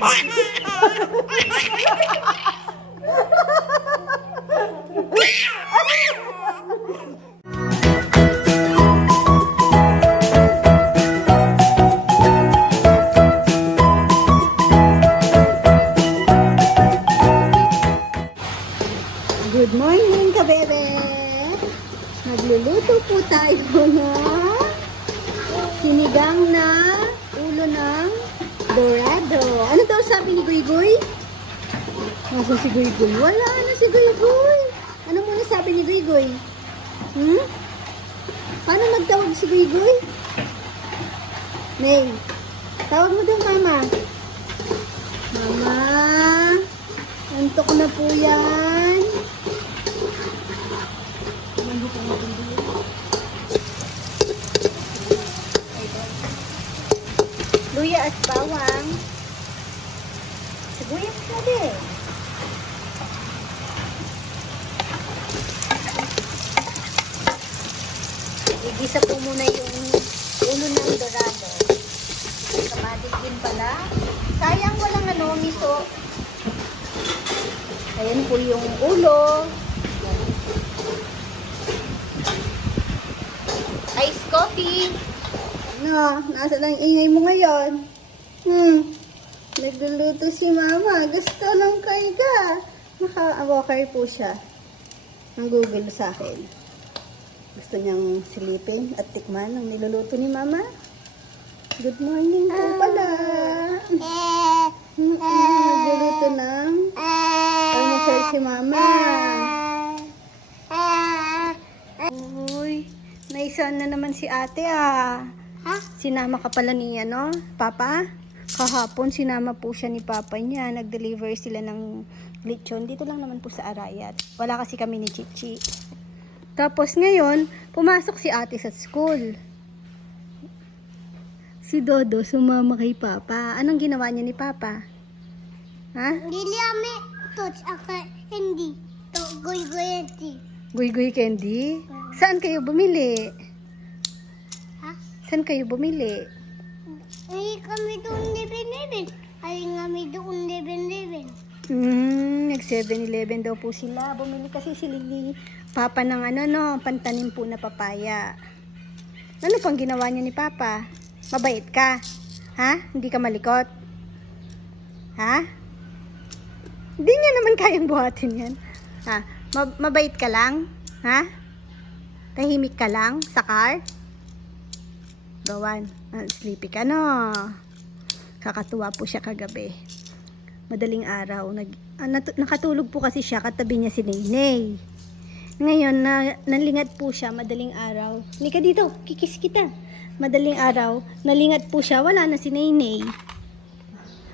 Good morning, kabebe! Nagluluto po tayo na sinigang na ulo ng dorado. Ano daw sabi ni Guy-Guy? Nasaan si Guy-Guy? Wala na si Guy-Guy. Ano muna sabi ni Guy-Guy? Paano magtawag si Guy-Guy? May, tawag mo daw mama. Mama, antok na po yan. Luya at bawang. Sibuyas na din. Igisa po muna yung ulo ng dorado. Kamatis din pala. Sayang walang miso. Ayan po yung ulo. Iced coffee. No, nasa lang ingay mo ngayon. Nagluluto si mama. Gusto ng karga. Naka-walker po siya. Ang Google sa akin. Gusto niyang silipin at tikman ang niluluto ni mama. Good morning po pala. Nagluluto ng almusal si mama. Uy, naisan na naman si ate Sinama ka pala ni Papa? Kahapon sinama po siya ni Papa niya. Nag-deliver sila ng lechon. Dito lang naman po sa Arayat. Wala kasi kami ni Chichi. Tapos ngayon, pumasok si ate sa school. Si Dodo sumama kay Papa. Anong ginawa niya ni Papa? Dili ame touch aka hindi. To goy-goy candy. Guy-guy candy? Saan kayo bumili? Saan kayo bumili? Ay kami doon libin-libin. Ay kami doon libin-libin. Nag 7-Eleven daw po sila. Bumili kasi sila ni Papa ng pantanim po na papaya. Ano pang ginawa niya ni Papa? Mabait ka? Hindi ka malikot? Hindi niya naman kayang buhatin yan. Mabait ka lang? Tahimik ka lang sa car? Gawan. Sleepy ka, no? Kakatuwa po siya kagabi. Madaling araw. Nakatulog po kasi siya. Katabi niya si Neyney. Ngayon, nalingat po siya. Madaling araw. Halika dito. Kikis kita. Madaling araw. Nalingat po siya. Wala na si Neyney.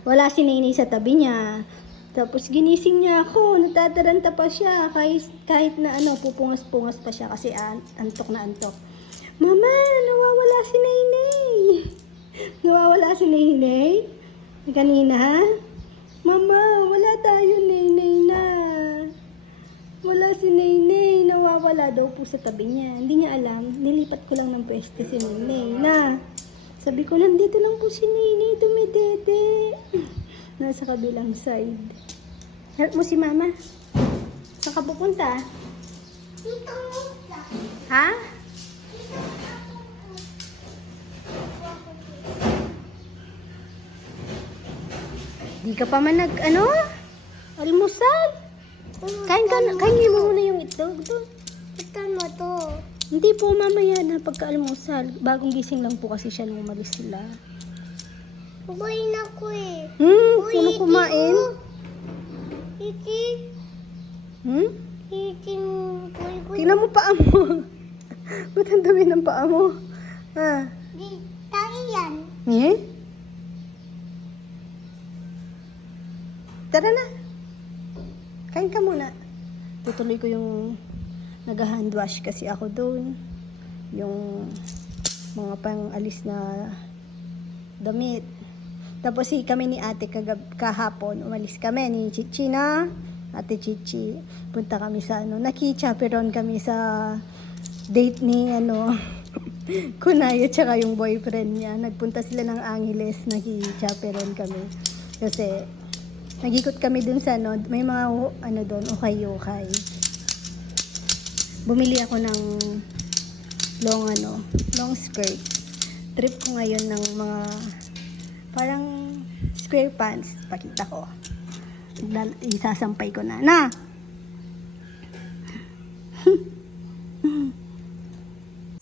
Wala si Neyney sa tabi niya. Tapos ginising niya ako. Natataranta pa siya. Kahit na pupungas-pungas pa siya. Kasi antok na antok. Mama, nawawala si Neyney. Nawawala si Neyney? Kanina, Mama, wala tayo Neyney na. Wala si Neyney. Nawawala daw po sa tabi niya. Hindi niya alam. Nilipat ko lang ng pwesto si Neyney na. Sabi ko, nandito lang po si Neyney. Dumidede. Nasa kabilang side. Help mo si Mama. Saan ka pupunta? Di ka pa man almusal. Kain mo muna yung itlog doon. Itan mo to. Hindi po, mamaya na pagka-almusal. Bagong gising lang po kasi siya nung umalis sila. Kumain ako Puno kumain? Iti. Iti mo. Tingnan mo paa mo. Ba't ang dami ng paa mo? Di tayo yan. Tara na. Kain ka muna. Tutuloy ko yung nag-hand wash kasi ako doon. Yung mga pang-alis na damit. Tapos kami ni ate kahapon, umalis kami ni Chichi na. Ate Chichi, punta kami sa naki-chaperon kami sa date ni Kunaya tsaka yung boyfriend niya. Nagpunta sila ng Angeles, naki-chaperon kami. Kasi, nag-ikot kami dun sa ano, may mga ano doon, ukay-ukay. Bumili ako ng long skirt. Trip ko ngayon ng mga parang square pants. Pakita ko. Isasampay ko na. Na!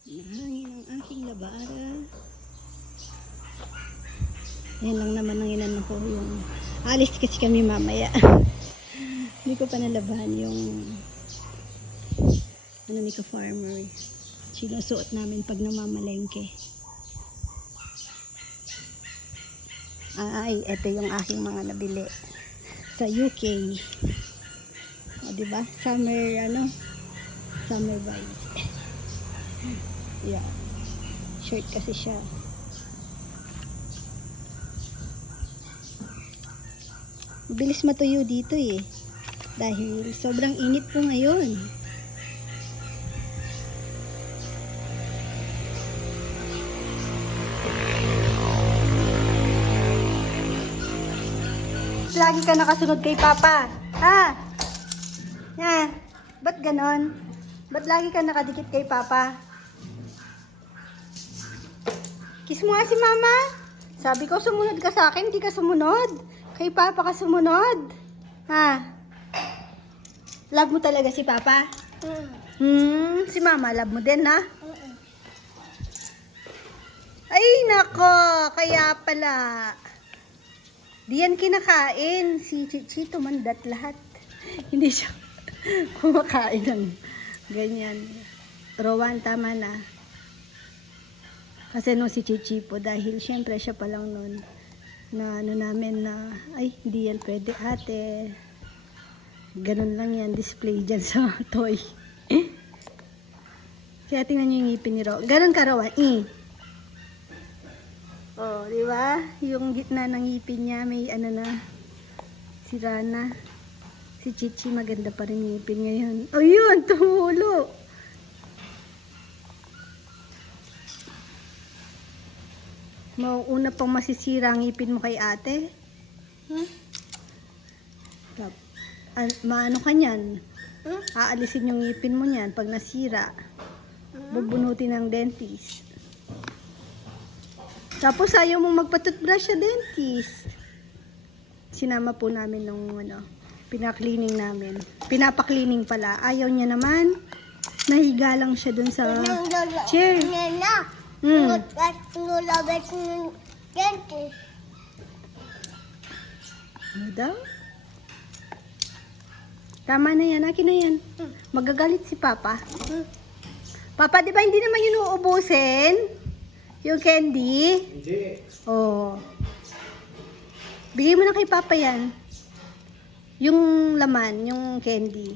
Nahangin ang aking labara. Yan lang naman ang inano ko. Yung alis kasi kami mamaya. Hindi ko pa nalabahan yung ano ni ka-farmer. Sinusuot namin pag namamalengke. Ay, ito yung aking mga nabili sa UK. O, diba? Summer vibes. Yeah. Shirt kasi siya. Bilis matuyo dito eh. Dahil sobrang init po ngayon. Lagi ka nakasunod kay Papa. Ha? Ha? Ba't ganon? Ba't lagi ka nakadikit kay Papa? Kiss mo nga si Mama. Sabi ko sumunod ka sa akin, hindi ka sumunod. Kay Papa ka sumunod. Ha? Love mo talaga si Papa? Si Mama, love mo din, ha? Ay, nako. Kaya pala. Di yan kinakain. Si Chichi tumandat lahat. Hindi siya kumakain ng ganyan. Rowan, tama na. Kasi nung si Chichi po, dahil syempre siya pa lang nun, na ano namin na, ay, hindi yan pwede ate. Ganun lang yan, display dyan sa toy. Kaya tingnan nyo yung ngipin ni Rowan. Ganun ka, Rowan. Oh, di ba? Yung gitna ng ngipin niya may ano na sira na. Si Chichi maganda pa rin ngipin ngayon. Ayun, tumulo. Mauuna pang masisira ang ngipin mo kay ate. Maano ka niyan? Aalisin yung ngipin mo niyan pag nasira. Bubunutin ng dentist. Tapos ayaw mong magpa-toothbrush sa dentist. Sinama po namin nung pinaklining namin. Pinapaklining pala. Ayaw niya naman. Nahiga lang siya dun sa chair. Ano daw? Tama na yan. Akin na yan. Magagalit si Papa. Papa, di ba hindi naman yun uubusin? Yung candy? Hindi. Oh. Bigay mo na kay Papa yan. Yung laman, yung candy.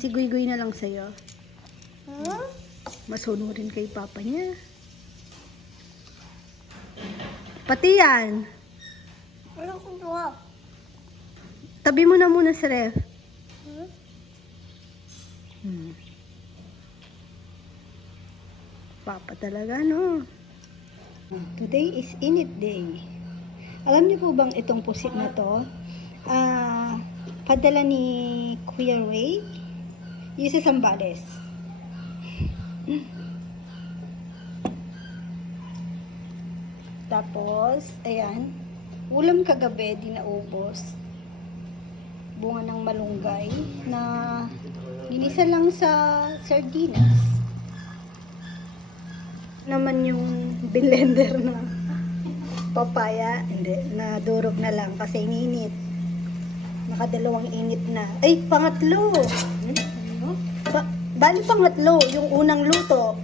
Siguy-guy na lang sa'yo. Masunurin kay Papa niya. Pati yan. Ano ko ba? Tabi mo na muna sa ref. Papa talaga, no? Today is init day. Alam niyo po bang itong pusit na to? Padala ni Kuya Ray. Yung sa Zambales. Tapos, ayan. Ulam kagabi, di naubos. Bunga ng malunggay na ginisa lang sa sardinas. Naman yung blender na papaya, hindi, nadurog na lang kasi ininit. Nakadalawang init na. Ay, pangatlo! Bali pangatlo, yung unang luto.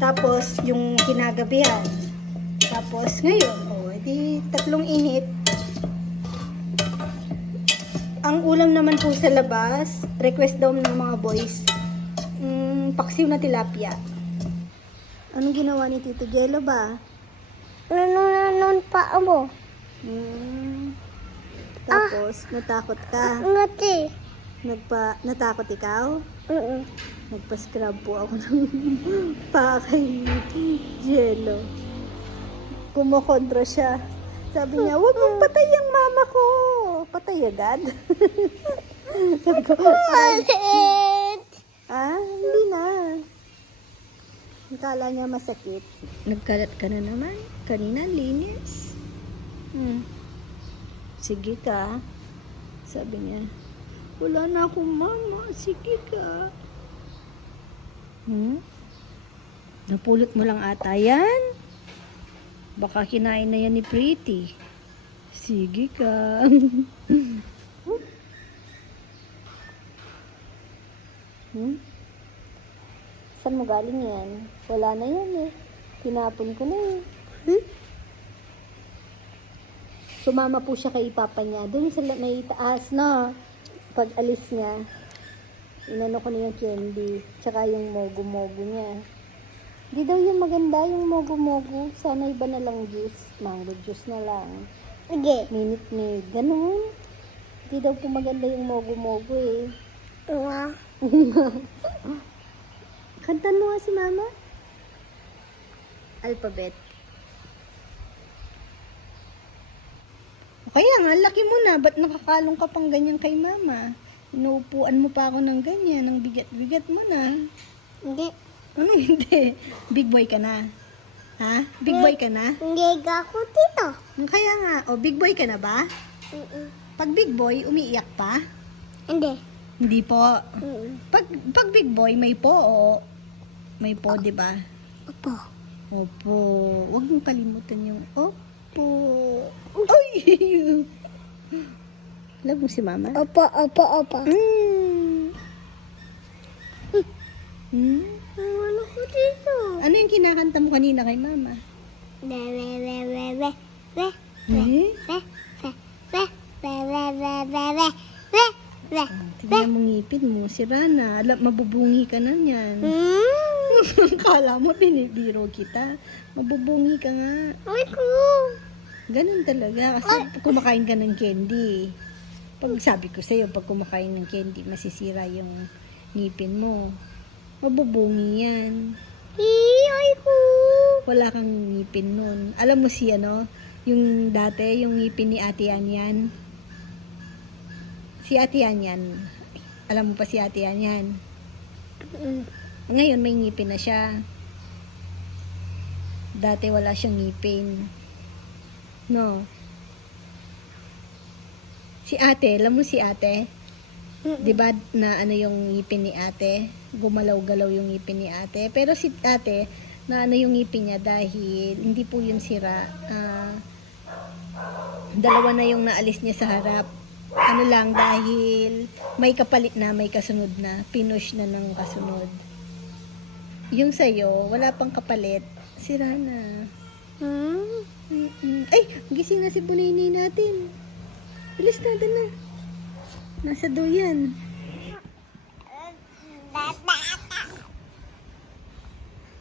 Tapos, yung kinagabihan. Tapos, ngayon, edi tatlong init. Ang ulam naman po sa labas, request daw ng mga boys, paksiw na tilapia. Anong ginawa ni Tito Jello ba? Nanon pa mo. Tapos, natakot ka. Ngati. Natakot ikaw? Nagpa-scrub po ako ng paa kay Jello. Kumokontra siya. Sabi niya, huwag mong patay ang mama ko. Patay agad. Sabi ko, Ulit! hindi na. Kala niya masakit. Nagkalat ka na naman. Kanina, linis. Sige ka. Sabi niya, wala na akong mama. Sige ka. Napulot mo lang ata yan. Baka kinain na yan ni Pretty. Sige ka. Saan mo galing yan? Wala na yan eh. Tinapon ko na eh. Sumama po siya kay papa niya. Doon sa may taas na. Pag alis niya, inano ko na yung candy. Tsaka yung mogo-mogo niya. Di daw yung maganda yung mogo-mogo. Sana iba na lang juice. Mango juice na lang. Sige. Minute maid. Ganun. Di daw po maganda yung mogo-mogo eh. Kantan mo nga si mama. Alphabet. Kaya nga, laki mo na. Ba't nakakalong ka pang ganyan kay mama? Inuupuan mo pa ako ng ganyan. Ang bigat-bigat mo na. Hindi. Ano hindi? Big boy ka na. Ha? Big boy ka na? Hindi ako dito. Kaya nga. O, big boy ka na ba? Pag big boy, umiiyak pa? Hindi. Hindi po. Pag big boy, may po o may po, di ba? Opo. Opo. Huwag mong kalimutan yung opo. Ay! Alam mo si mama? Opo. Wala ko dito. Ano yung kinakanta mo kanina kay mama? Tignan mo ngipin mo, sira na. Mabubungi ka na yan. Kala mo binibiro kita. Mabubungi ka nga. Ay ko. Ganun talaga. Kasi kumakain ka ng candy. Pag sabi ko sa'yo, pag kumakain ng candy, masisira yung ngipin mo. Mabubungi yan. Ay ko. Wala kang ngipin nun. Alam mo si yung dati, yung ngipin ni Ate Yanyan. Si Ate Yanyan. Alam mo pa si Ate Yanyan? Ngayon may ngipin na siya. Dati wala siyang ngipin. No. Si ate, alam mo si ate? 'Di ba na yung ngipin ni ate? Gumalaw-galaw yung ngipin ni ate. Pero si ate, na yung ngipin niya dahil hindi po yun sira. Dalawa na yung naalis niya sa harap. Ano lang, dahil may kapalit na, may kasunod na. Pinush na ng kasunod. Yung sa'yo, wala pang kapalit. Sira na. Ay, gising na si Bunini natin. Bilis na, doon na. Nasa doyan.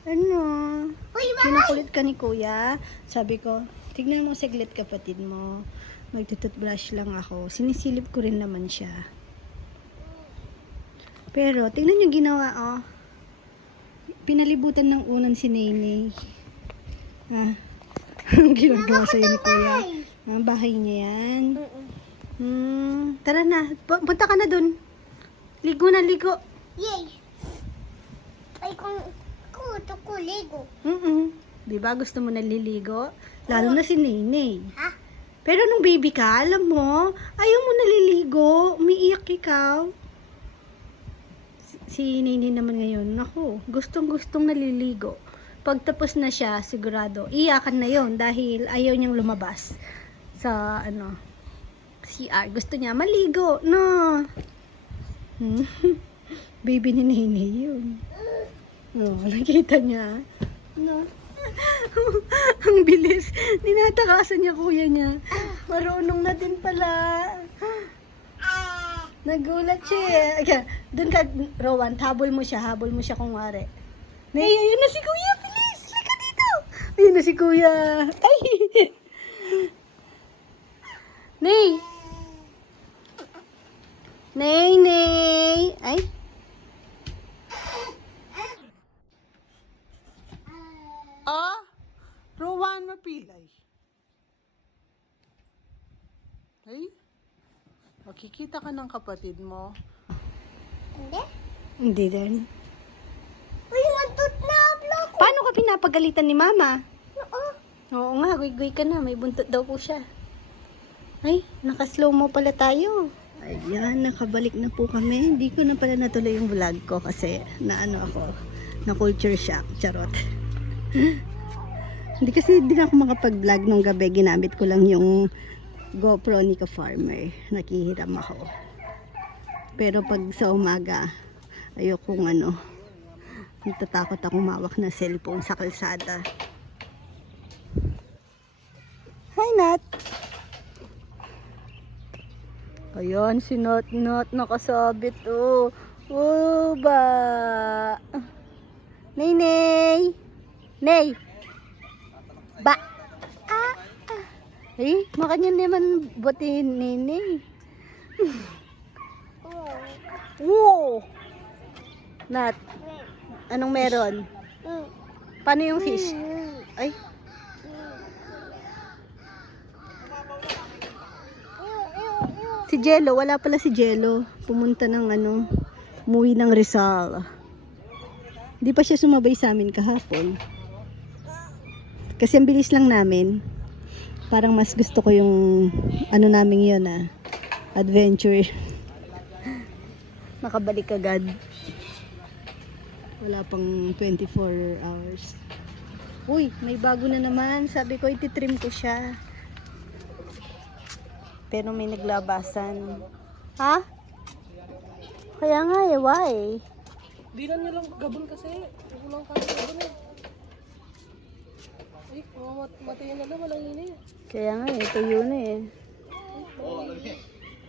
Ano? Kinukulit ka ni kuya. Sabi ko, tignan mo saglit kapatid mo. Magtututbrush lang ako. Sinisilip ko rin naman siya. Pero, tignan yung ginawa, oh. Pinalibutan ng unan si Nene. Ang ginagawa sa'yo ni kuya. Ang bahay niya yan. Tara na. Punta ka na dun. Ligo na, ligo. Yay. Ay kung gusto ko ligo. Diba gusto mo naliligo? Lalo na si Nene. Ha? Pero nung baby ka, alam mo, ayaw mo naliligo. Umiiyak ikaw. Si Nene naman ngayon, naku, gustong-gustong naliligo. Pag tapos na siya, sigurado, iyakan na yon dahil ayaw niyang lumabas sa, CR. Gusto niya maligo, no? Baby ni Nene yun. Nakita niya. No? Ang bilis. Tinatakasan niya kuya niya. Marunong na din pala. Nagulat siya eh. Okay, doon ka, Rowan, habol mo siya kung wari. Nay, ayun na si kuya, bilis! Lika dito! Ayun na si kuya. Ay! Nay! Nay! Ay! Rowan, mapilay. Ay, makikita ka ng kapatid mo. Hindi? Hindi din. Uy, matut na vlog. Paano ka pinapagalitan ni Mama? Oo. Oo nga, guy ka na. May buntot daw po siya. Ay, naka-slow mo pala tayo. Ayan, nakabalik na po kami. Hindi ko na pala natuloy yung vlog ko kasi naano ako, na culture shock. Charot. Hindi kasi din ako makapag-vlog nung gabi. Ginamit ko lang yung GoPro ni Ka-Farmer. Nakihiram ako. Pero pag sa umaga, ayokong natatakot akong mawak na cellphone sa kalsada. Hi, Nat! Ayan, si Nat nakasabit, oh. Oh, ba! Nay, Nay! Nay! Ba! Ah! Eh, makanya naman buti Nay. Wow! Nat, anong meron? Paano yung fish? Ay, si Jello, wala pala si Jello. Pumunta ng umuwi ng Rizal. Hindi pa siya sumabay sa amin kahapon. Kasi ang bilis lang namin. Parang mas gusto ko yung namin yun adventure. Nakabalik agad. Wala pang 24 hours. Uy, may bago na naman. Sabi ko ititrim ko siya. Pero may naglabasan. Ha? Kaya nga why? Di na nilang gabon kasi. Huwag lang kaya gabon eh. Ay, matayin na lang, walang ini. Kaya nga tuyo na eh.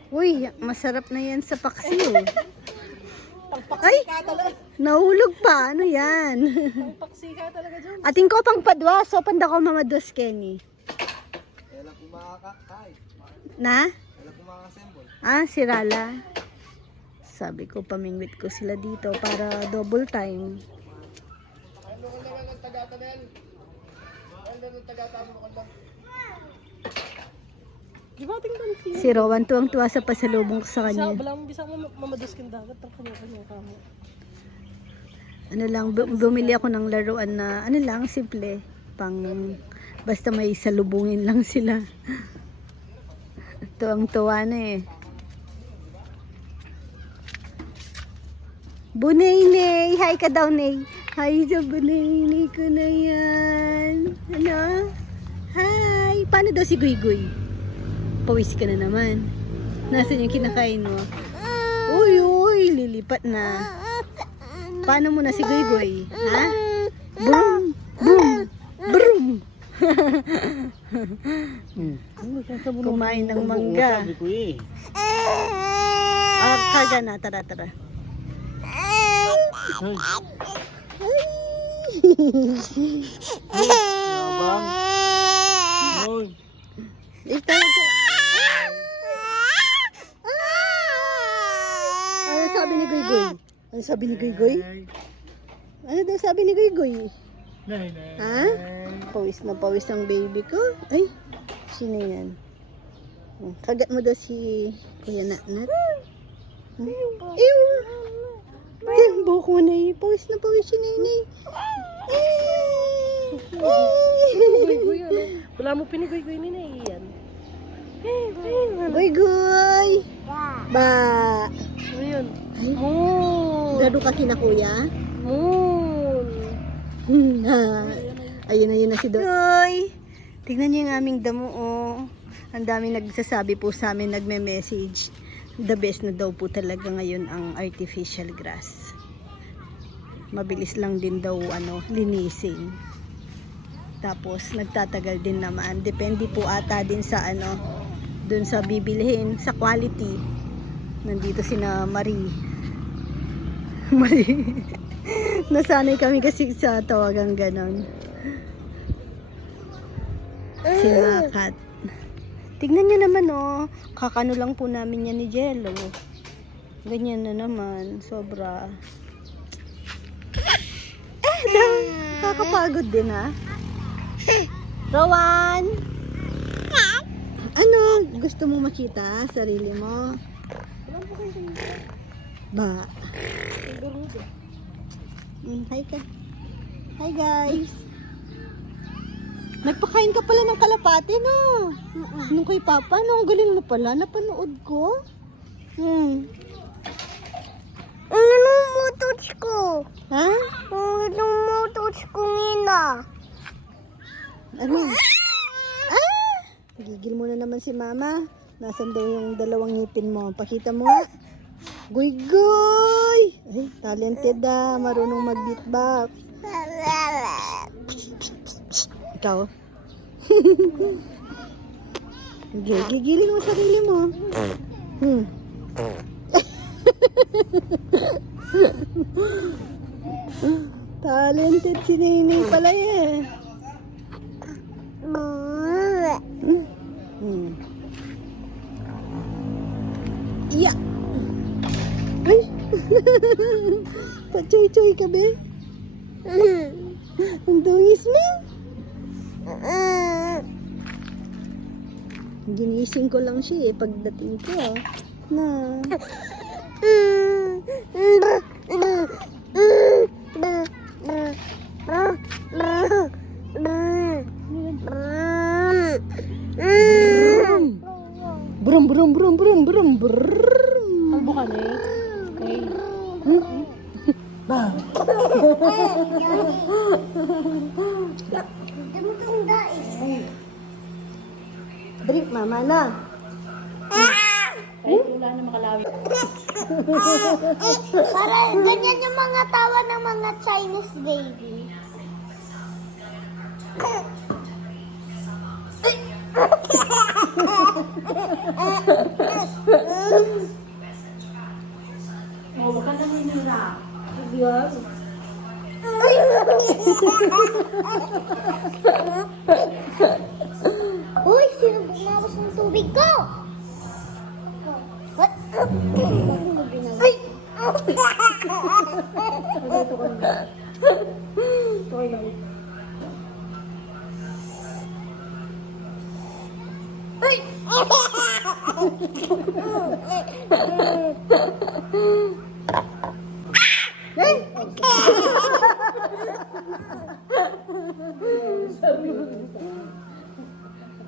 Uy, masarap na yan sa paksiw. Ay, nahulog pa. Ano yan? Paksi ka talaga dyan. Ating ko pang padwa. So, panda ko mamados, Kenny. Kailan ko makakakay? Na? Kailan ko makakasembol? Ah, si Rala. Sabi ko, pamingwit ko sila dito para double time. Di ba tingnan siya? Si Rowan tuwang-tuwa sa pasalubong ko sa Bisa, kanya. balang bisa mo mamaduskin dagat. Ang kanya kamo. Ano lang, bumili ako ng laruan na, simple. Basta may salubungin lang sila. Tuwang-tuwa na eh. Bunay-nay! Hi ka daw, Nay! Hi sa bunay-nay ko na yan! Ano? Hi! Paano daw si Guy-Guy? Pawis ka na naman. Nasaan yung kinakain mo? Uy! Lilipat na. Paano mo na si Guy-Guy? Ha? Boom! Boom! Boom! Kumain ng mangga. Sabi ko eh. Karga na. Tara. Nabang. Hoy. Ito. Ano sabi ni Guy-Guy? Ano sabi ni Guy-Guy? Ano daw sabi ni Guy-Guy? Nay. Ha? Pawis na pawis ang baby ko. Ay, sino yan? Kagat mo daw si Kuya Natnat. Ew! Buhok mo na eh. Pawis na pawis si Nenay. Guy-guy ano? Wala mo piniguy-guy ni na iyan. Guy-Guy! Ba! Ano yun? Ay, Moon! gado ka kina Kuya? Moon! Ayun na si Doy. Tignan niyo yung aming damo, oh. Ang dami nagsasabi po sa amin, nagme-message. The best na daw po talaga ngayon ang artificial grass. Mabilis lang din daw linisin. Tapos nagtatagal din naman. Depende po ata din sa dun sa bibilhin, sa quality. Nandito sina Marie. Nasanay kami kasi sa tawagang ganon. Sina Kat. Tignan nyo naman kakano lang po namin yan ni Jello. Ganyan na naman, sobra. Kakapagod din ha. Rowan! Ano? Gusto mo makita sarili mo? Ba? Hi ka. Hi guys. Nagpakain ka pala ng kalapate, no? Nung kay Papa, no? Ang galing mo pala. Napanood ko. Ano nung motos ko? Ha? Ano nung motos ko nila? Ano? Ah! Gigil mo na naman si Mama. Nasaan daw yung dalawang ngipin mo? Pakita mo nga. Guy! Ay, talented ah. Marunong mag-beatbox. Ikaw? Gigilin mo sarili mo. Talented si Nene pala eh. Yeah. Ay! Pa-choy-choy ka be? Ang dungis mo. Ginising ko lang siya eh pagdating ko. Na. Brum brum brum brum brum brum. Ang bukan eh. Hey. Bang. Drink mama na. Ay, wala na makalawi. Parang ganyan yung mga tawa ng mga Chinese baby. Oh, baka naninira. Uy, sino bumawas ng tubig ko? What? Ay!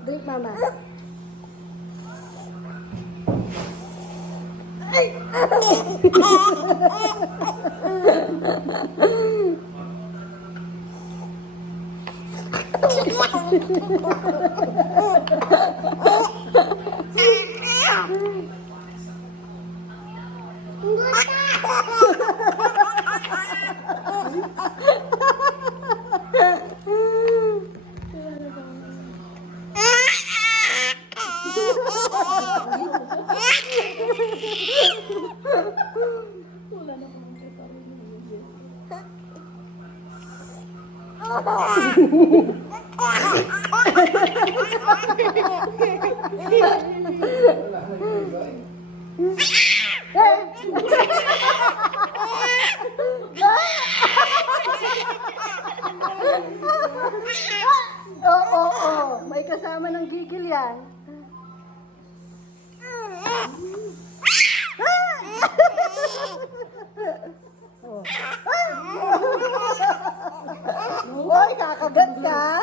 Drink mama. Oo, may kasama ng gigil yan. Hoy, kakagat ka?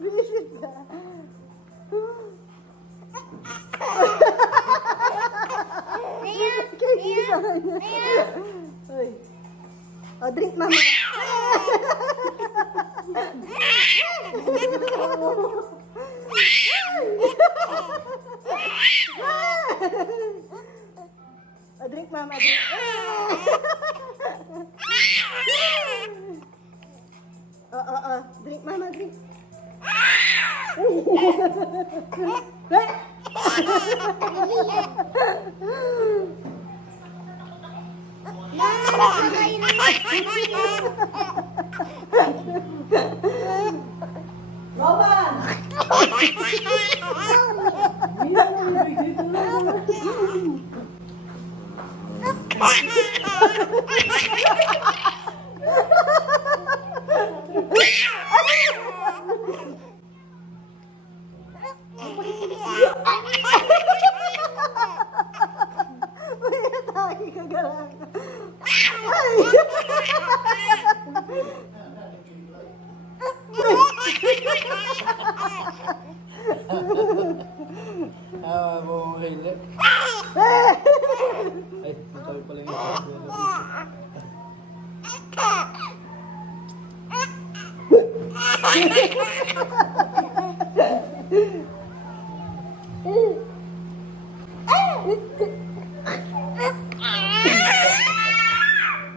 Bisit ka. Kaya sa kanya. Hoy. O, drink mama. O, drink mama. Drink. O, drink mama, drink. Roman! Mo hili. Ay, matawag pala yung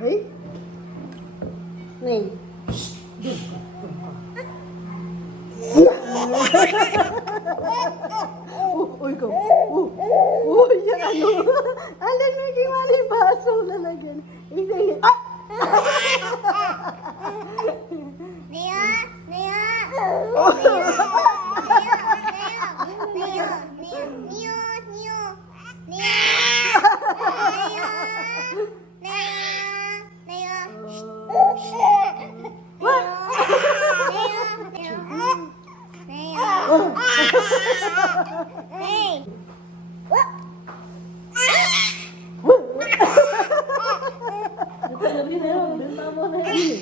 Ay? Nay. Uy ko. Yan ano. Alam mo, gimana yung baso lalagyan. Hindi. Ah! Neo, Neo. Hey! Sabi na yun, benta mo na yun.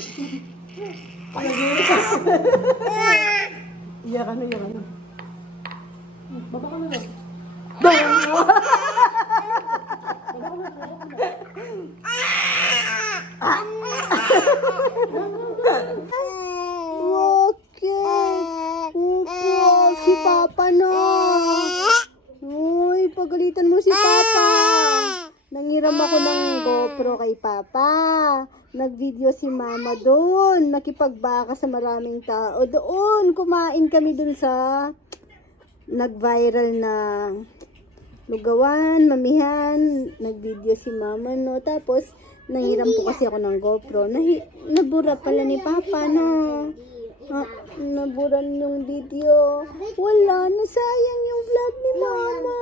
Iyak ano, iyak ano. Baba ka na lang. Bakit? Upo, si Papa na. Uy, pagalitan mo si Papa. Nangiram ako ng GoPro kay Papa. Nag-video si Mama doon. Nakipagbaka sa maraming tao doon. Kumain kami doon sa nag-viral na lugawan, mamihan. Nag-video si Mama, no. Tapos, nangiram po kasi ako ng GoPro. Nabura pala ni Papa, no. Naburan yung video. Wala, nasayang yung vlog ni Mama.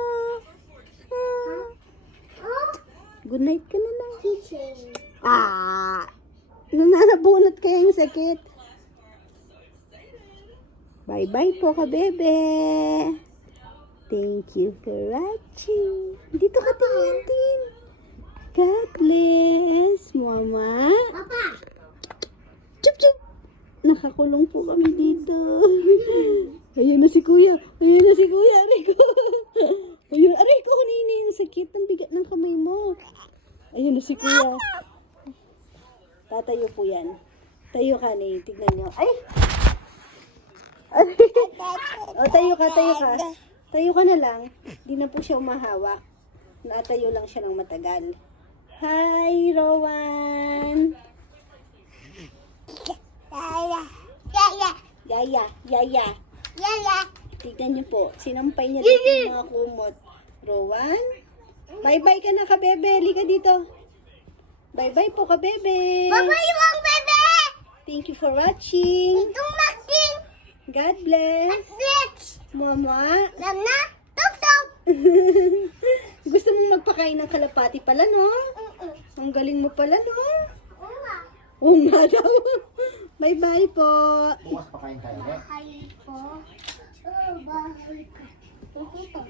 Good night ka na lang. Nananabunot kaya yung sakit. Bye-bye po ka, bebe. Thank you for watching. Dito ka tingin. God bless, Mama. Papa! Chup, chup. Nakakulong po kami dito. Ayun na si Kuya. Aray ko. Ayun, aray ko. Yung sakit. Ang bigat ng kamay mo. Ayun na si Kuya. Tatayo po yan. Tayo ka, Nay. Tignan nyo. Ay! Aray. O, tayo ka. Tayo ka na lang. Di na po siya umahawak. Natayo lang siya ng matagal. Hi, Rowan! Yaya. Tignan niyo po. Sinampay niya dito yung mga kumot. Rowan? Bye-bye ka na, kabebe. Halika dito. Bye-bye po, kabebe. Bye-bye, Wang Bebe! Thank you for watching. Itong magting! God bless. Six! Mama. Nana! Tok-tok! Gusto mong magpakain ng kalapati pala, no? Ang galing mo pala, no? Oo nga daw. Bye-bye po. bukas pa kain tayo. Bahay ko. Bahay ko. Tok-tok.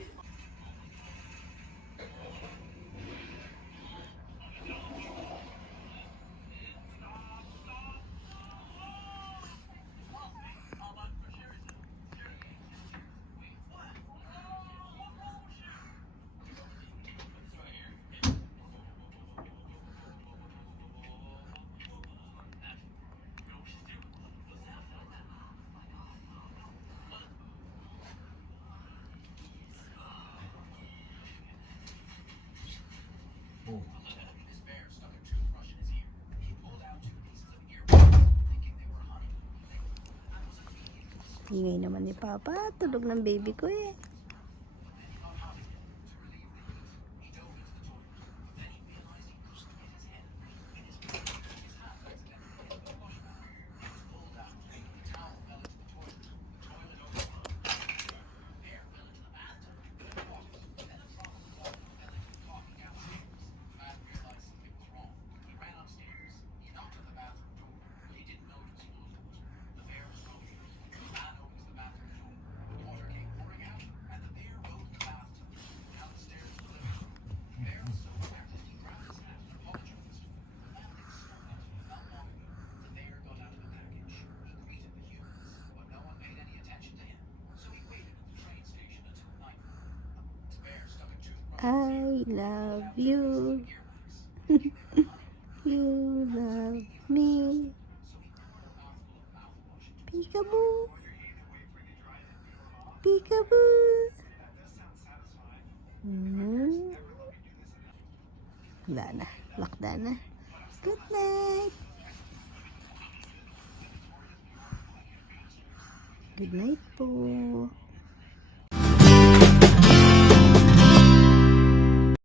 Ingay naman ni Papa. Tulog ng baby ko eh. I love you. You love me. Peekaboo. Peekaboo. Wala na. Lakda na. Good night. Good night po.